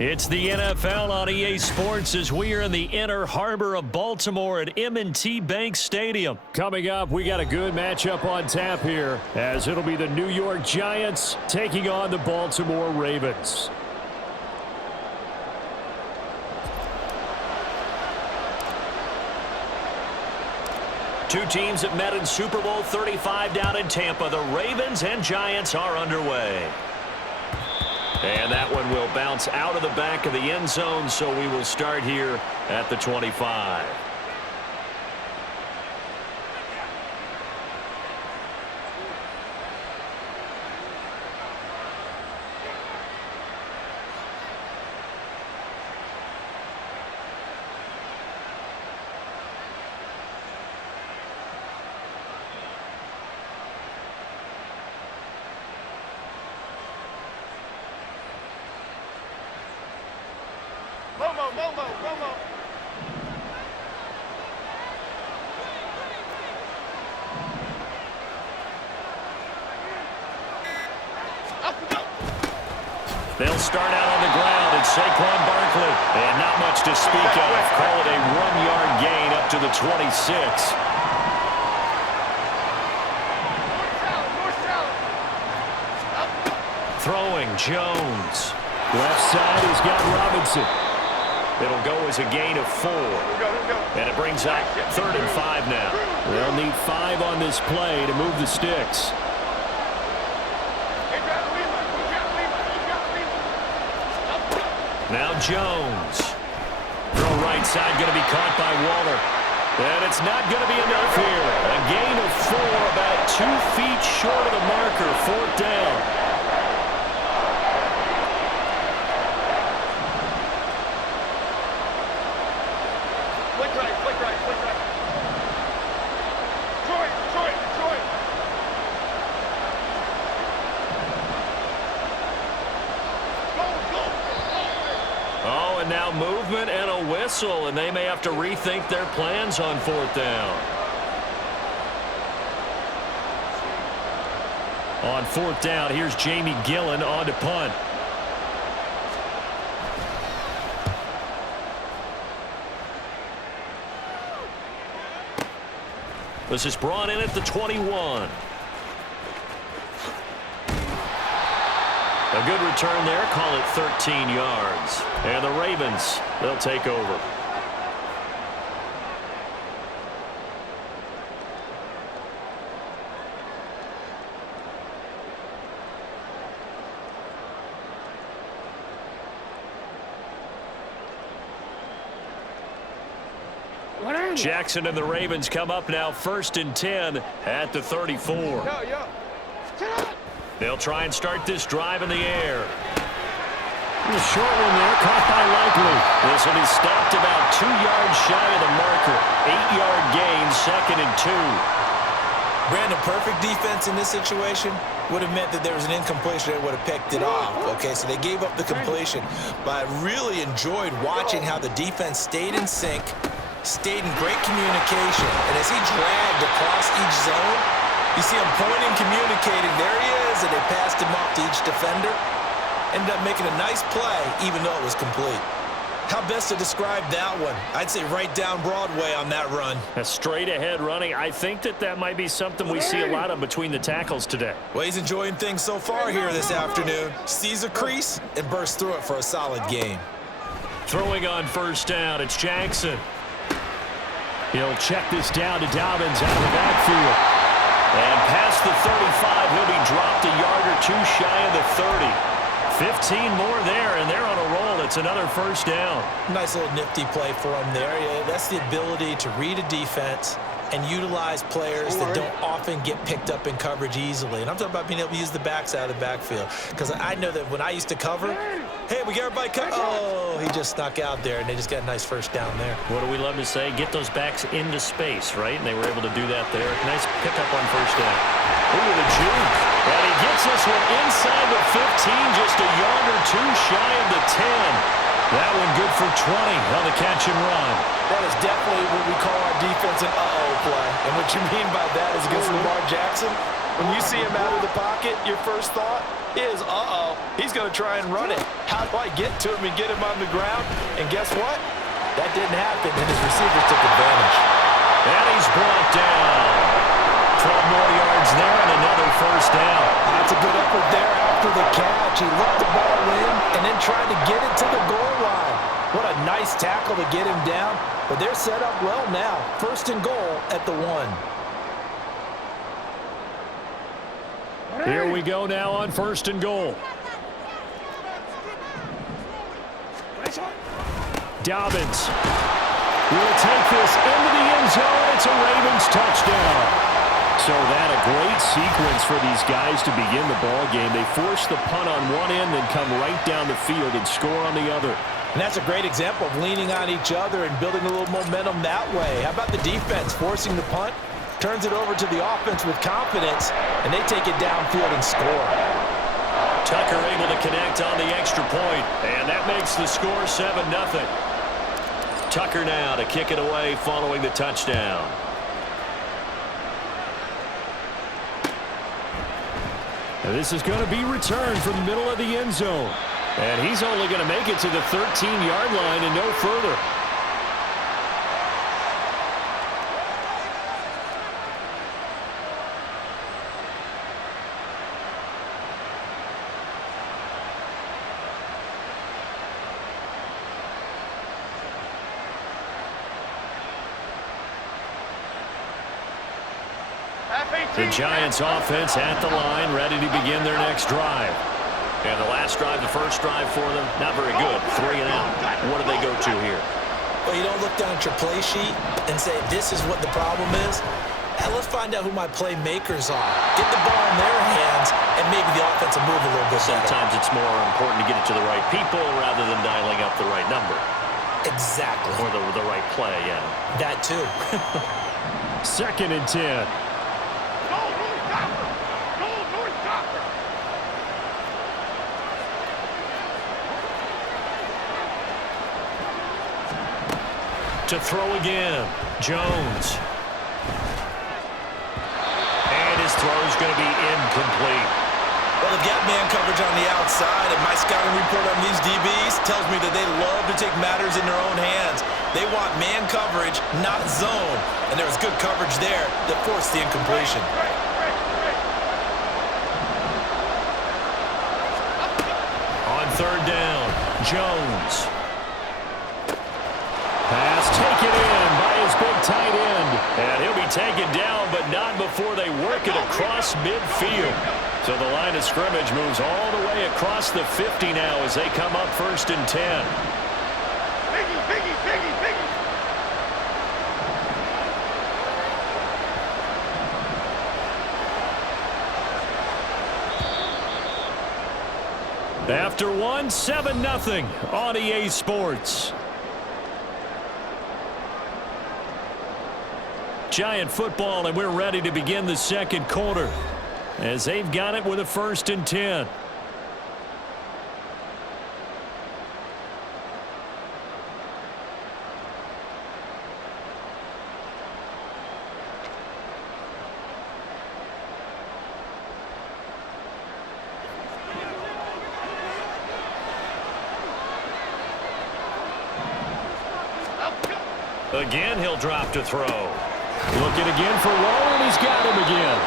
It's the NFL on EA Sports as we are in the inner harbor of Baltimore at M&T Bank Stadium. Coming up, we got a good matchup on tap here as it'll be the New York Giants taking on the Baltimore Ravens. Two teams that met in Super Bowl 35 down in Tampa. The Ravens and Giants are underway. And that one will bounce out of the back of the end zone, so we will start here at the 25. Momo. They'll start out on the ground. It's Saquon Barkley. And not much to speak of. Call it a 1-yard gain up to the 26. Throwing Jones. Left side, he's got Robinson. It'll go as a gain of 4. And it brings up 3rd and 5 now. They'll need 5 on this play to move the sticks. Now Jones. Throw right side, going to be caught by Waller. And it's not going to be enough here. A gain of 4, about 2 feet short of the marker. 4th down. Now movement and a whistle, and they may have to rethink their plans on 4th down. On 4th down, here's Jamie Gillen on to punt. This is brought in at the 21. A good return there. Call it 13 yards. And the Ravens, they'll take over. Jackson and the Ravens come up now 1st and 10 at the 34. They'll try and start this drive in the air. The short one there, caught by Likely. This will be stopped about 2 yards shy of the marker. 8-yard gain, 2nd and 2. Brandon, perfect defense in this situation would have meant that there was an incompletion that would have picked it off. Okay, so they gave up the completion. But I really enjoyed watching how the defense stayed in sync, stayed in great communication. And as he dragged across each zone, you see him pointing, communicating. There he is, and they passed him off to each defender. Ended up making a nice play, even though it was complete. How best to describe that one? I'd say right down Broadway on that run. A straight-ahead running. I think that might be something we see a lot of between the tackles today. Well, he's enjoying things so far here this afternoon. Sees a crease and bursts through it for a solid gain. Throwing on 1st down, it's Jackson. He'll check this down to Dobbins out of the backfield. And past the 35, he'll be dropped a yard or 2 shy of the 30. 15 more there, and they're on a roll. It's another 1st down. Nice little nifty play for him there. Yeah, that's the ability to read a defense and utilize players that don't often get picked up in coverage easily. And I'm talking about being able to use the backs out of the backfield. Because I know that when I used to cover, hey, we got everybody covered. Oh, he just snuck out there, and they just got a nice 1st down there. What do we love to say? Get those backs into space, right? And they were able to do that there. Nice pickup on 1st down. Ooh, the juke. And he gets this one inside the 15, just a yard or 2 shy of the 10. That one good for 20 on the catch and run. That is definitely what we call our defense an uh-oh play. And what you mean by that is against Lamar Jackson, When you see him out of the pocket, your first thought is, uh-oh, he's going to try and run it. How do I get to him and get him on the ground? And guess what? That didn't happen, and his receivers took advantage. And he's brought down. 12 more yards there and another first down. That's a good effort there after the catch. He looked the ball in and then tried to get it to the goal line. What a nice tackle to get him down. But they're set up well now. First and goal at the 1. Here we go now on first and goal. Dobbins will take this into the end zone. It's a Ravens touchdown. So that a great sequence for these guys to begin the ball game. They force the punt on one end and come right down the field and score on the other. And that's a great example of leaning on each other and building a little momentum that way. How about the defense forcing the punt? Turns it over to the offense with confidence, and they take it downfield and score. Tucker able to connect on the extra point, and that makes the score 7-0. Tucker now to kick it away following the touchdown. And this is going to be returned from the middle of the end zone. And he's only going to make it to the 13-yard line and no further. The Giants offense at the line, ready to begin their next drive. And the last drive, the first drive for them, not very good. 3 and out. What do they go to here? Well, you don't look down at your play sheet and say, this is what the problem is. Now let's find out who my playmakers are. Get the ball in their hands, and maybe the offense will move a little bit better. Sometimes it's more important to get it to the right people rather than dialing up the right number. Exactly. Or the right play, yeah. That too. 2nd and 10. To throw again, Jones. And his throw is going to be incomplete. Well, they've got man coverage on the outside, and my scouting report on these DBs tells me that they love to take matters in their own hands. They want man coverage, not zone. And there was good coverage there that forced the incompletion. On 3rd down, Jones. Pass taken in by his big tight end. And he'll be taken down, but not before they work it across midfield. So the line of scrimmage moves all the way across the 50 now as they come up 1st and 10. After 1, 7-0 on EA Sports. Giant football, and we're ready to begin the 2nd quarter as they've got it with a 1st and 10. Again, he'll drop to throw. Looking again for Waller, and he's got him again.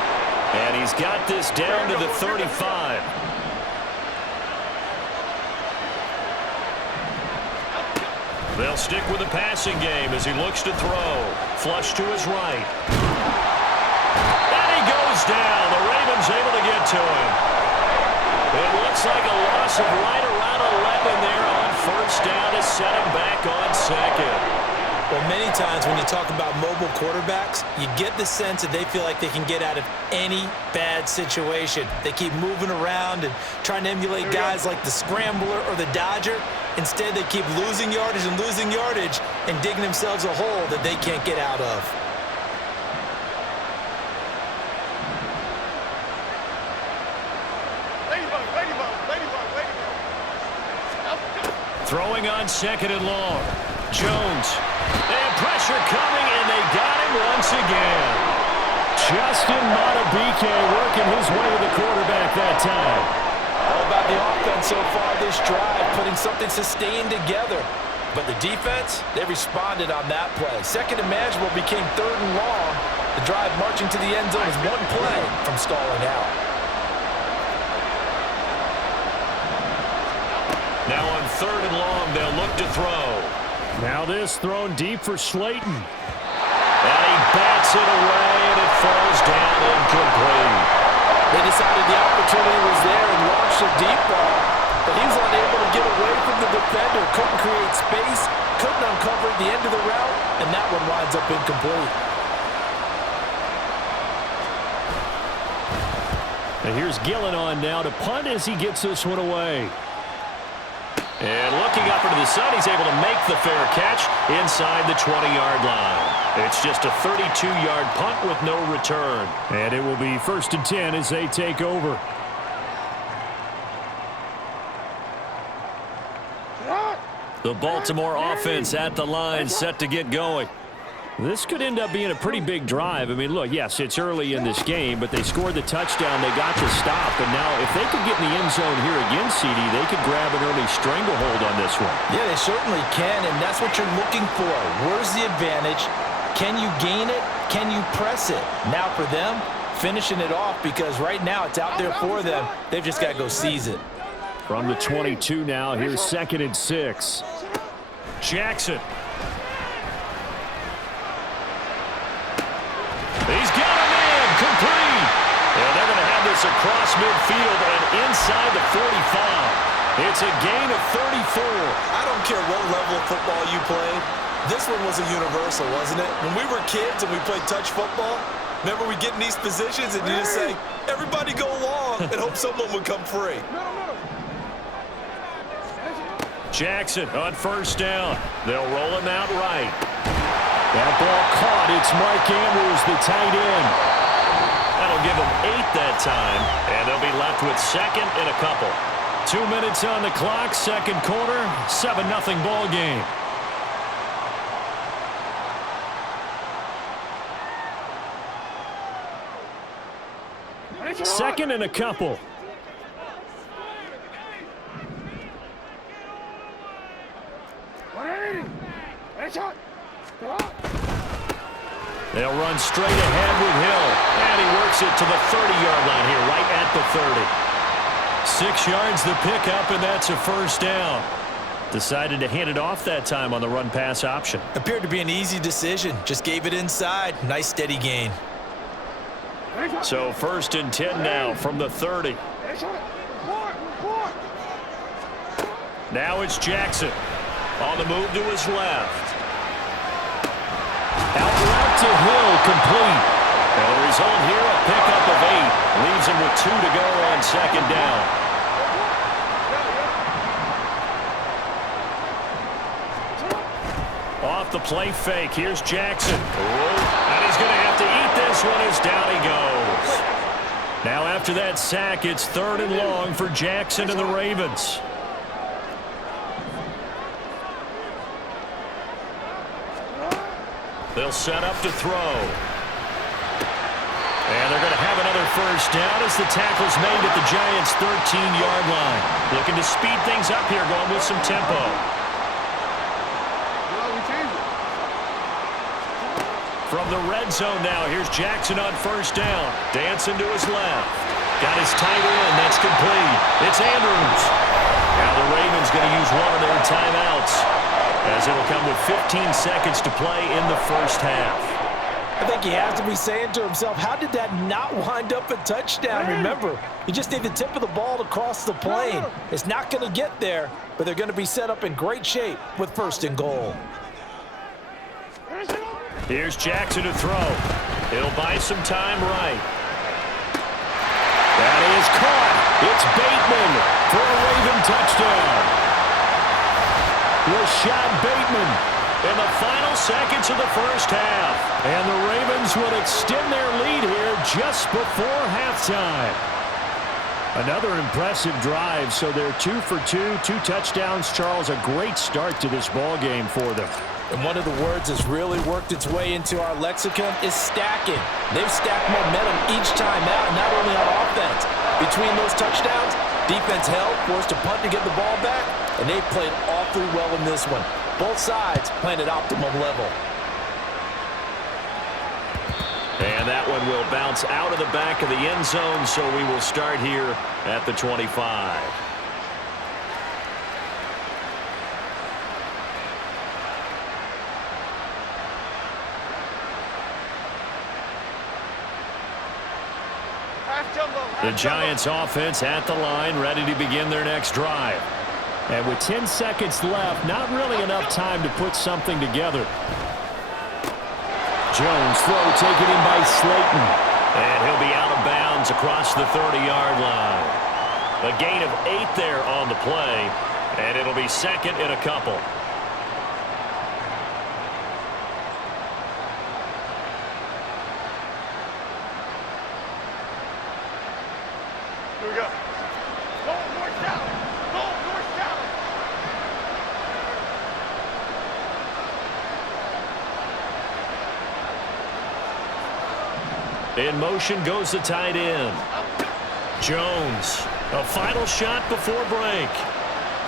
And he's got this down to the 35. They'll stick with the passing game as he looks to throw. Flush to his right. And he goes down. The Ravens able to get to him. It looks like a loss of right around 11 there on 1st down to set him back on 2nd. Well, many times when you talk about mobile quarterbacks, you get the sense that they feel like they can get out of any bad situation. They keep moving around and trying to emulate guys like the Scrambler or the Dodger. Instead, they keep losing yardage and digging themselves a hole that they can't get out of. Throwing on 2nd and long. Jones. And pressure coming, and they got him once again. Justin Madubuike working his way to the quarterback that time. All about the offense so far this drive, putting something sustained together. But the defense, they responded on that play. Second and manageable became third and long. The drive marching to the end zone is one play from stalling out. Now on third and long, they'll look to throw. Now this thrown deep for Slayton. And he bats it away, and it falls down incomplete. They decided the opportunity was there and launched a deep ball, but he was unable to get away from the defender, couldn't create space, couldn't uncover the end of the route, and that one winds up incomplete. And here's Gillen on now to punt as he gets this one away. And looking up into the sun, he's able to make the fair catch inside the 20-yard line. It's just a 32-yard punt with no return. And it will be 1st and 10 as they take over. The Baltimore offense at the line, set to get going. This could end up being a pretty big drive. I mean, look, yes, it's early in this game, but they scored the touchdown. They got the stop. And now if they could get in the end zone here again, CD, they could grab an early stranglehold on this one. Yeah, they certainly can, and that's what you're looking for. Where's the advantage? Can you gain it? Can you press it? Now for them, finishing it off, because right now it's out there for them. They've just got to go seize it. From the 22 now, here's 2nd and 6. Jackson. He's got a man, complete. And they're going to have this across midfield and inside the 45. It's a gain of 34. I don't care what level of football you played. This one was a universal, wasn't it? When we were kids and we played touch football, remember we get in these positions and you just say, everybody go along and hope someone would come free. Jackson on 1st down. They'll roll him out right. That ball caught. It's Mike Andrews, the tight end. That'll give them 8 that time, and they'll be left with 2nd and a couple. 2 minutes on the clock, 2nd quarter, 7-0 ball game. Second and a couple. They'll run straight ahead with Hill. And he works it to the 30-yard line here, right at the 30. 6 yards the pickup, and that's a 1st down. Decided to hand it off that time on the run-pass option. Appeared to be an easy decision. Just gave it inside. Nice steady gain. So 1st and 10 now from the 30. Now it's Jackson. On the move to his left. Out route to Hill, complete. And the result here, a pickup of 8. Leaves him with 2 to go on 2nd down. Off the play fake, here's Jackson. And he's going to have to eat this one as down he goes. Now after that sack, it's 3rd and long for Jackson and the Ravens. They'll set up to throw. And they're going to have another 1st down as the tackle's made at the Giants' 13-yard line. Looking to speed things up here, going with some tempo. From the red zone now, here's Jackson on 1st down. Dancing to his left. Got his tight end, that's complete. It's Andrews. Now the Ravens going to use one of their timeouts, as it will come with 15 seconds to play in the 1st half. I think he has to be saying to himself, how did that not wind up a touchdown? Remember, you just need the tip of the ball to cross the plane. It's not going to get there, but they're going to be set up in great shape with 1st and goal. Here's Jackson to throw. He'll buy some time right. That is caught. It's Bateman for a Raven touchdown. Rashad Bateman in the final seconds of the 1st half. And the Ravens would extend their lead here just before halftime. Another impressive drive, so they're 2 for 2, 2 touchdowns. Charles, a great start to this ball game for them. And one of the words that's really worked its way into our lexicon is stacking. They've stacked momentum each time out, not only on offense. Between those touchdowns, defense held, forced a punt to get the ball back, and they played awfully well in this one. Both sides playing at optimum level. And that one will bounce out of the back of the end zone, so we will start here at the 25. The Giants offense at the line, ready to begin their next drive. And with 10 seconds left, not really enough time to put something together. Jones throw taken in by Slayton. And he'll be out of bounds across the 30-yard line. A gain of 8 there on the play, and it'll be second and a couple. Here we go. Go north south. Go north south. In motion goes the tight end. Jones, a final shot before break.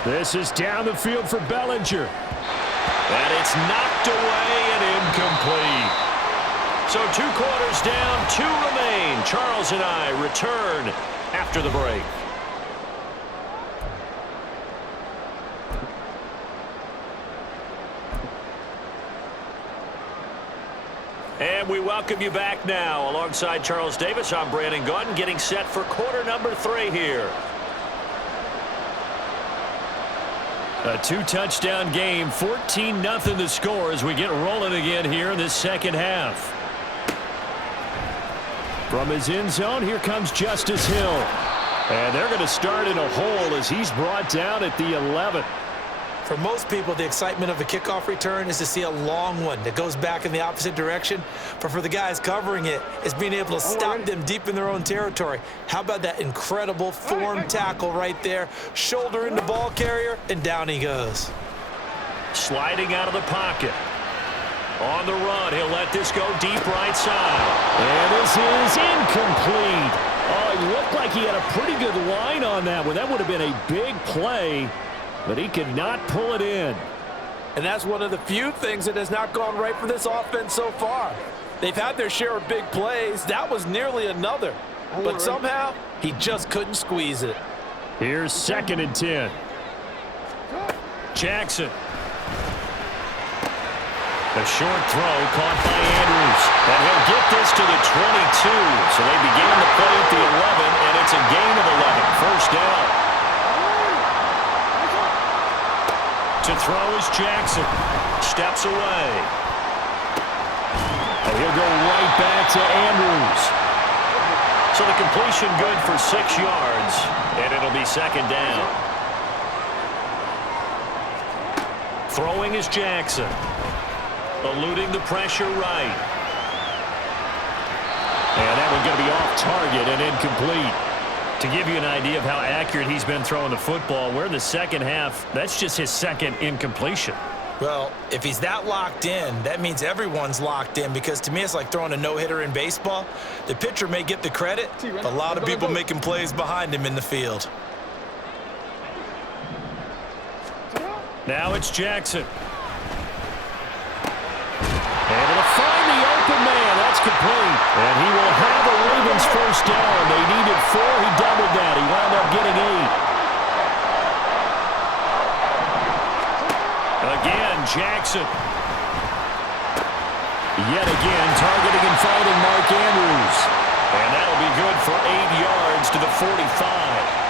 This is down the field for Bellinger. And it's knocked away and incomplete. So 2 quarters down, 2 remain. Charles and I return after the break. And we welcome you back now. Alongside Charles Davis, I'm Brandon Gaudin, getting set for quarter number 3 here. A 2-touchdown game, 14-0 the score as we get rolling again here in this second half. From his end zone, here comes Justice Hill. And they're going to start in a hole as he's brought down at the 11. For most people, the excitement of a kickoff return is to see a long one that goes back in the opposite direction. But for the guys covering it, it's being able to stop them deep in their own territory. How about that incredible form tackle right there? Shoulder in the ball carrier, and down he goes. Sliding out of the pocket. On the run, he'll let this go deep right side. And this is incomplete. Oh, it looked like he had a pretty good line on that one. That would have been a big play, but he could not pull it in. And that's one of the few things that has not gone right for this offense so far. They've had their share of big plays. That was nearly another. But somehow, he just couldn't squeeze it. Here's 2nd and 10. Jackson. A short throw caught by Andrews. And he'll get this to the 22. So they began the play at the 11, and it's a gain of 11. First down. To throw is Jackson. Steps away. And he'll go right back to Andrews. So the completion good for 6 yards, and it'll be second down. Throwing is Jackson. Eluding the pressure right. And that one going to be off target and incomplete. To give you an idea of how accurate he's been throwing the football, we're in the second half. That's just his 2nd incompletion. Well, if he's that locked in, that means everyone's locked in, because to me it's like throwing a no-hitter in baseball. The pitcher may get the credit, but a lot of people making plays behind him in the field. Now it's Jackson. And it'll find the open man. That's complete. And he will have the Ravens first down. They needed 4. He doubled that. He wound up getting 8. Again, Jackson. Yet again, targeting and finding Mark Andrews. And that'll be good for 8 yards to the 45.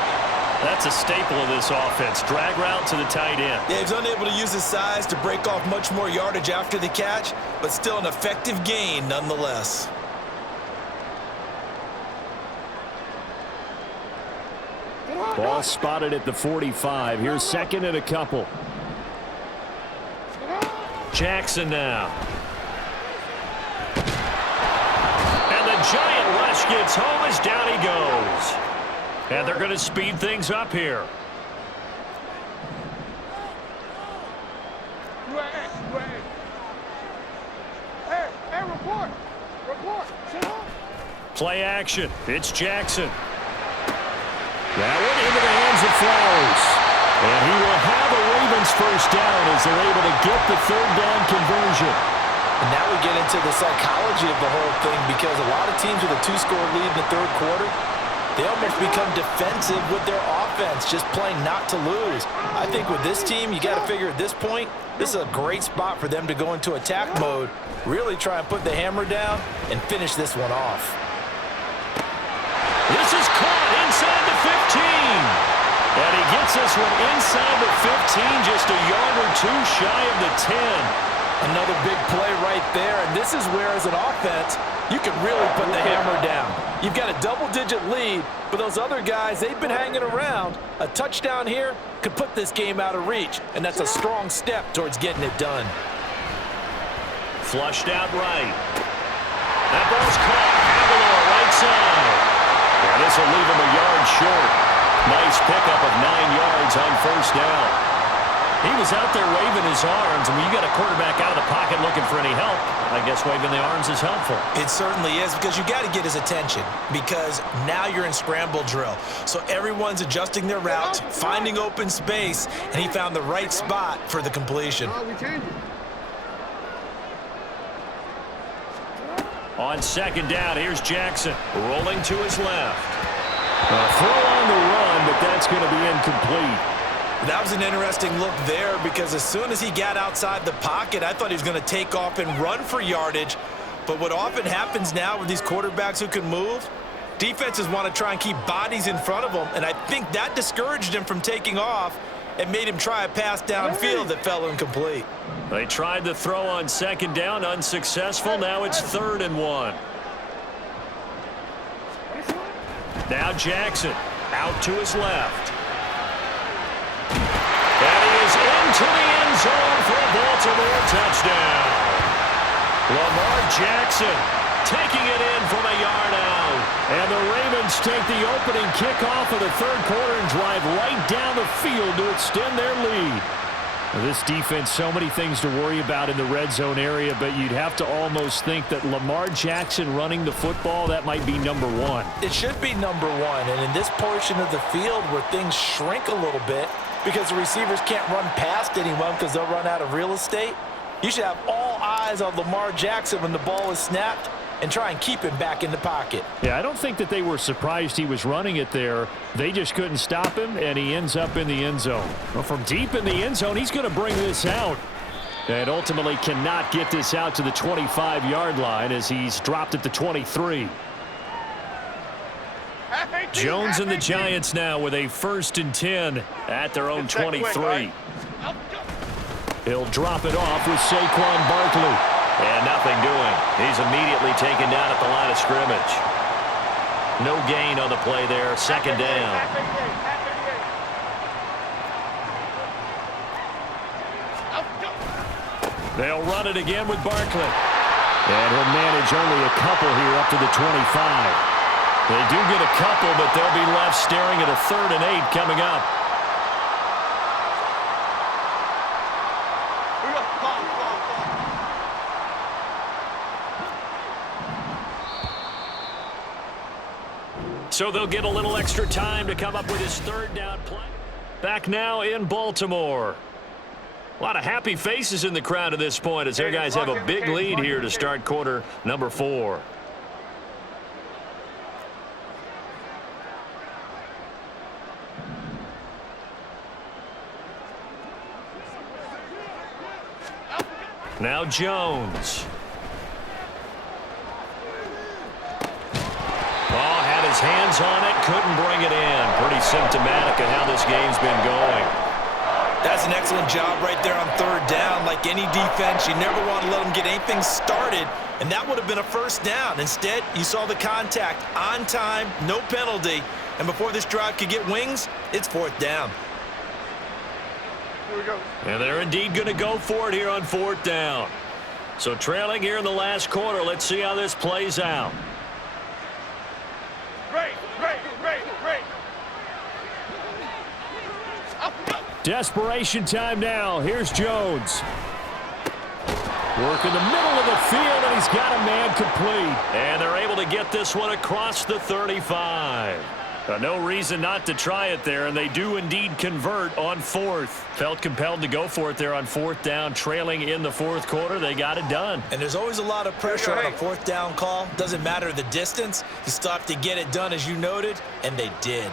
That's a staple of this offense. Drag route to the tight end. Yeah, he's unable to use his size to break off much more yardage after the catch, but still an effective gain nonetheless. Ball spotted at the 45. Here's 2nd and a couple. Jackson now. And the giant rush gets home as down he goes. And they're going to speed things up here. Hey, report. Report. Sit up. Play action. It's Jackson. That one into the hands of Flowers. And he will have a Ravens first down as they're able to get the third down conversion. And now we get into the psychology of the whole thing, because a lot of teams with a 2-score lead in the third quarter, they almost become defensive with their offense, just playing not to lose. I think with this team, you got to figure at this point, this is a great spot for them to go into attack mode, really try and put the hammer down and finish this one off. This is caught inside the 15. And he gets this one inside the 15, just a yard or two shy of the 10. Another big play right there, and this is where, as an offense, you can really put the hammer down. You've got a double-digit lead, but those other guys, they've been hanging around. A touchdown here could put this game out of reach, and that's a strong step towards getting it done. Flushed out right. That ball's caught. Aguilar right side. Yeah, this will leave him a yard short. Nice pickup of 9 yards on first down. He was out there waving his arms, and when you got a quarterback out of the pocket looking for any help, I guess waving the arms is helpful. It certainly is, because you got to get his attention, because now you're in scramble drill. So everyone's adjusting their route, finding open space, and he found the right spot for the completion. On second down, here's Jackson rolling to his left. A throw on the run, but that's going to be incomplete. That was an interesting look there, because as soon as he got outside the pocket, I thought he was going to take off and run for yardage. But what often happens now with these quarterbacks who can move, defenses want to try and keep bodies in front of them, and I think that discouraged him from taking off and made him try a pass downfield that fell incomplete. They tried the throw on second down, unsuccessful. Now it's 3rd and 1. Now Jackson out to his left. And he is into the end zone for a Baltimore touchdown. Lamar Jackson taking it in from a yard out. And the Ravens take the opening kickoff of the third quarter and drive right down the field to extend their lead. This defense, so many things to worry about in the red zone area, but you'd have to almost think that Lamar Jackson running the football, that might be number one. It should be number one, and in this portion of the field where things shrink a little bit because the receivers can't run past anyone because they'll run out of real estate, you should have all eyes on Lamar Jackson when the ball is snapped and try and keep him back in the pocket. Yeah, I don't think that they were surprised he was running it there. They just couldn't stop him, and he ends up in the end zone. Well, from deep in the end zone, he's going to bring this out. And ultimately cannot get this out to the 25-yard line as he's dropped at the 23. Jones and the Giants now with a 1st and 10 at their own 23. He'll drop it off with Saquon Barkley. And nothing doing. He's immediately taken down at the line of scrimmage. No gain on the play there. 2nd down. They'll run it again with Barkley. And he'll manage only a couple here up to the 25. They do get a couple, but they'll be left staring at a 3rd and 8 coming up. So they'll get a little extra time to come up with his 3rd down play. Back now in Baltimore. A lot of happy faces in the crowd at this point as their guys have a big lead here to start quarter number 4. Now Jones. His hands on it, couldn't bring it in. Pretty symptomatic of how this game's been going. That's an excellent job right there on 3rd down. Like any defense, you never want to let them get anything started, and that would have been a 1st down. Instead, you saw the contact on time, no penalty, and before this drive could get wings, it's 4th down. Here we go. And they're indeed going to go for it here on 4th down. So trailing here in the last quarter, let's see how this plays out. Desperation time now. Here's Jones. Work in the middle of the field, and he's got a man complete. And they're able to get this one across the 35. No reason not to try it there, and they do indeed convert on fourth. Felt compelled to go for it there on fourth down, trailing in the fourth quarter. They got it done. And there's always a lot of pressure on a fourth down call. Doesn't matter the distance. You still have to get it done, as you noted, and they did.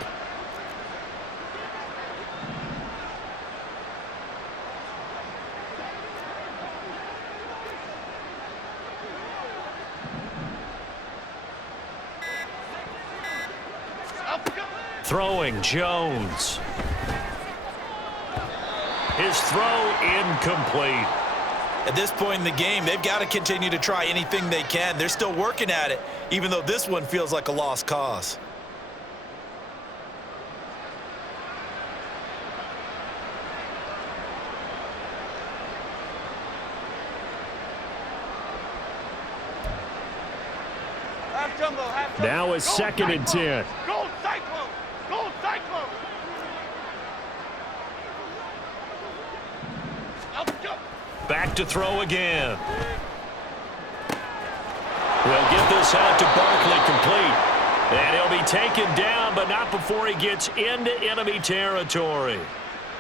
Throwing, Jones. His throw incomplete. At this point in the game, they've got to continue to try anything they can. They're still working at it, even though this one feels like a lost cause. Now it's 2nd and 10. Gold Cyclone! Gold Cyclone! Back to throw again. He'll get this out to Barkley, complete. And he'll be taken down, but not before he gets into enemy territory.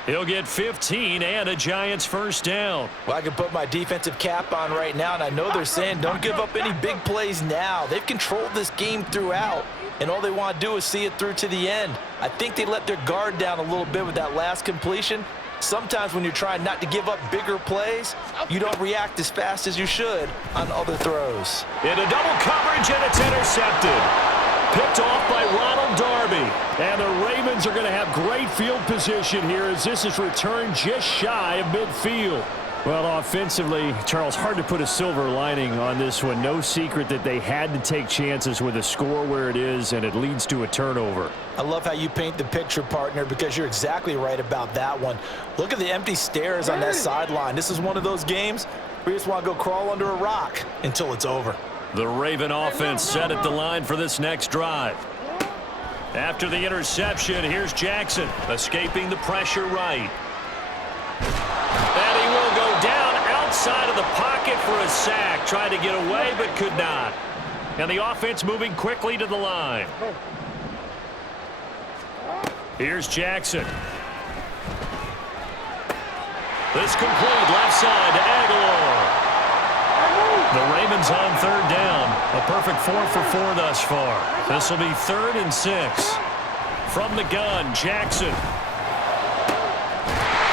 He'll get 15 and a Giants first down. Well, I can put my defensive cap on right now, and I know they're saying don't give up any big plays now. They've controlled this game throughout, and all they want to do is see it through to the end. I think they let their guard down a little bit with that last completion. Sometimes when you're trying not to give up bigger plays, you don't react as fast as you should on other throws. Into double coverage, and it's intercepted. Picked off by Ronald Darby. And the Ravens are going to have great field position here as this is returned just shy of midfield. Well, offensively, Charles, hard to put a silver lining on this one. No secret that they had to take chances with a score where it is, and it leads to a turnover. I love how you paint the picture, partner, because you're exactly right about that one. Look at the empty stares on that sideline. This is one of those games where you just want to go crawl under a rock until it's over. The Raven offense set at the line for this next drive. After the interception, here's Jackson, escaping the pressure right. And he will go down outside of the pocket for a sack. Tried to get away, but could not. And the offense moving quickly to the line. Here's Jackson. This complete left side to Aguilar. The Ravens on third down. A perfect 4 for 4 thus far. This will be 3rd and 6. From the gun, Jackson.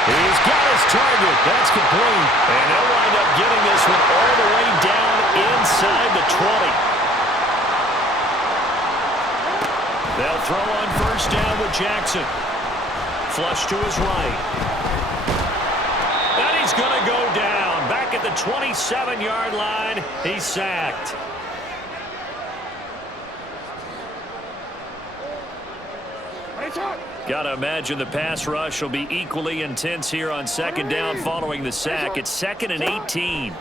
He's got his target. That's complete. And they'll wind up getting this one all the way down inside the 20. They'll throw on first down with Jackson. Flush to his right. And he's going to go down. Back at the 27-yard line, he's sacked. Got to imagine the pass rush will be equally intense here on 2nd down following the sack. It's 2nd and 18.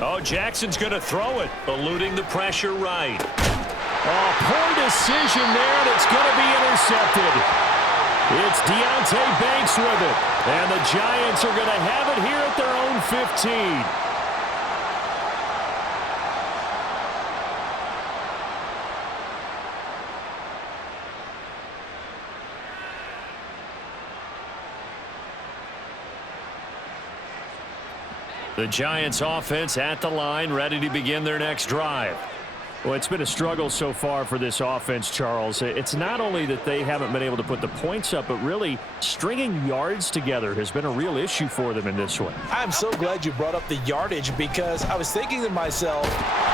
Oh, Jackson's going to throw it, eluding the pressure right. Oh, poor decision there, and it's going to be intercepted. It's Deontay Banks with it, and the Giants are going to have it here at their own 15. The Giants offense at the line, ready to begin their next drive. Well, it's been a struggle so far for this offense, Charles. It's not only that they haven't been able to put the points up, but really stringing yards together has been a real issue for them in this one. I'm so glad you brought up the yardage because I was thinking to myself,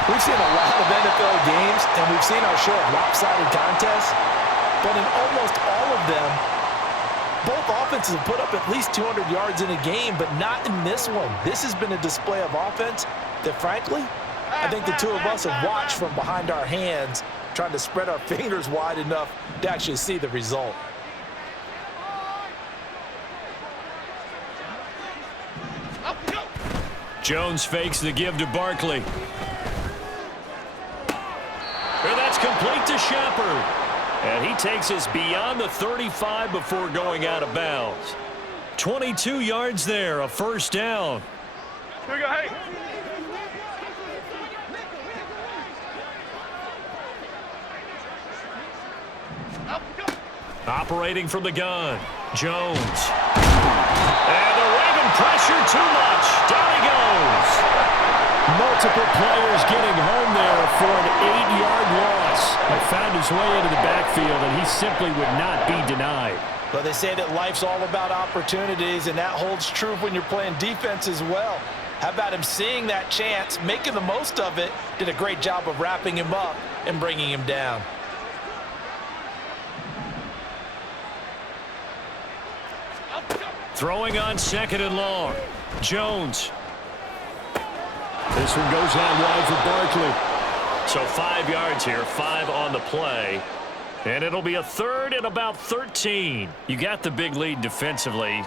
we've seen a lot of NFL games and we've seen our share of lopsided contests, but in almost all of them, both offenses have put up at least 200 yards in a game, but not in this one. This has been a display of offense that, frankly, I think the two of us have watched from behind our hands, trying to spread our fingers wide enough to actually see the result. Jones fakes the give to Barkley. And that's complete to Shepard. And he takes us beyond the 35 before going out of bounds. 22 yards there, a first down. Here we go, hey. Operating from the gun, Jones. And the Raven pressure too much. Down he goes. Multiple players getting home there for an 8-yard loss. He found his way into the backfield, and he simply would not be denied. Well, they say that life's all about opportunities, and that holds true when you're playing defense as well. How about him seeing that chance, making the most of it, did a great job of wrapping him up and bringing him down. Throwing on 2nd and long. Jones. This one goes out wide for Barkley. So 5 yards here, 5 on the play. And it'll be a 3rd and about 13. You got the big lead defensively.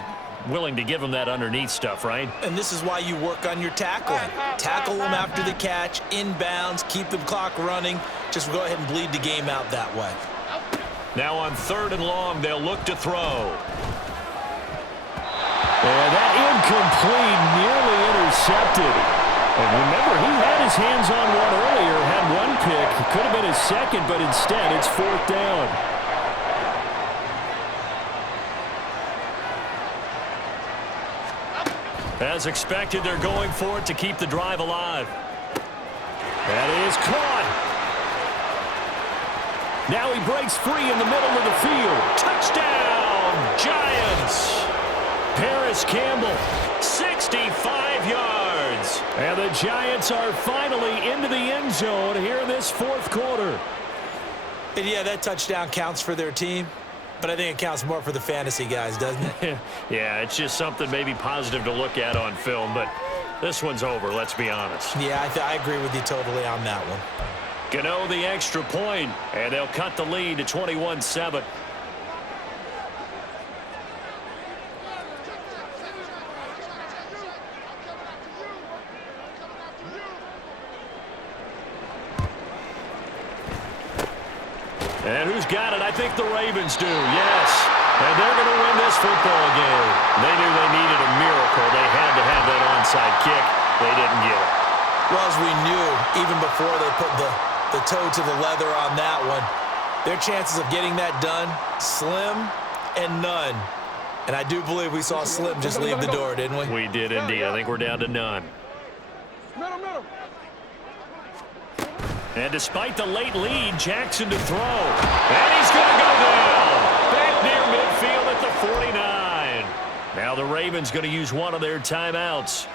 Willing to give them that underneath stuff, right? And this is why you work on your tackling. Tackle them after the catch, inbounds, keep the clock running. Just go ahead and bleed the game out that way. Now on 3rd and long, they'll look to throw. And that incomplete, nearly intercepted. And remember, he had his hands on one earlier, had one pick. Could have been his second, but instead it's 4th down. As expected, they're going for it to keep the drive alive. That is caught. Now he breaks free in the middle of the field. Touchdown, Giants! Paris Campbell. 65 yards. And the Giants are finally into the end zone here in this 4th quarter. And yeah, that touchdown counts for their team, but I think it counts more for the fantasy guys, doesn't it? Yeah, it's just something maybe positive to look at on film, but this one's over, let's be honest. Yeah, I agree with you totally on that one. Gano the extra point, and they'll cut the lead to 21-7. And who's got it? I think the Ravens do, yes. And they're going to win this football game. They knew they needed a miracle. They had to have that onside kick. They didn't get it. Well, as we knew, even before they put the toe to the leather on that one, their chances of getting that done, slim and none. And I do believe we saw Slim just leave the door, didn't we? We did indeed. I think we're down to none. And despite the late lead, Jackson to throw. And he's going to go down. Back near midfield at the 49. Now the Ravens going to use one of their timeouts.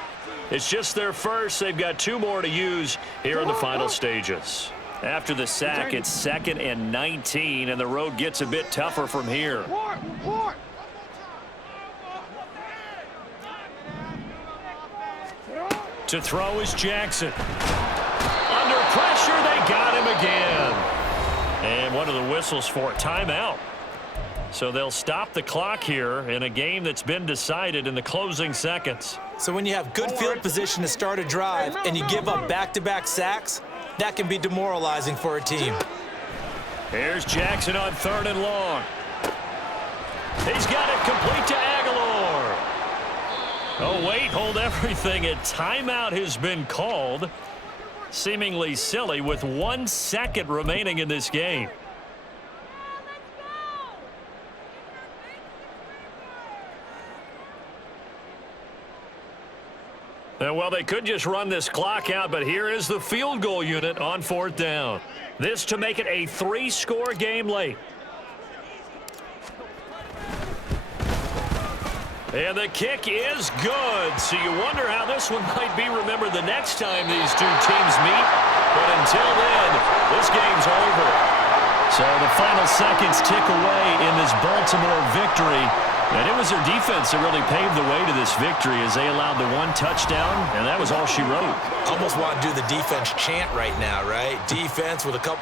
It's just their first. They've got 2 more to use here in the final stages. After the sack, it's 2nd and 19, and the road gets a bit tougher from here. To throw is Jackson. Under pressure, they got him again. And one of the whistles for a timeout. So they'll stop the clock here in a game that's been decided in the closing seconds. So when you have good field position to start a drive and you give up back-to-back sacks, that can be demoralizing for a team. Here's Jackson on 3rd and long. He's got it complete to Aguilar. Oh, wait, hold everything. A timeout has been called. Seemingly silly with 1 second remaining in this game. Well, they could just run this clock out, but here is the field goal unit on 4th down. This to make it a 3-score game late. And the kick is good. So you wonder how this one might be remembered the next time these 2 teams meet. But until then, this game's over. So the final seconds tick away in this Baltimore victory. And it was their defense that really paved the way to this victory as they allowed the 1 touchdown, and that was all she wrote. Almost want to do the defense chant right now, right? Defense with a couple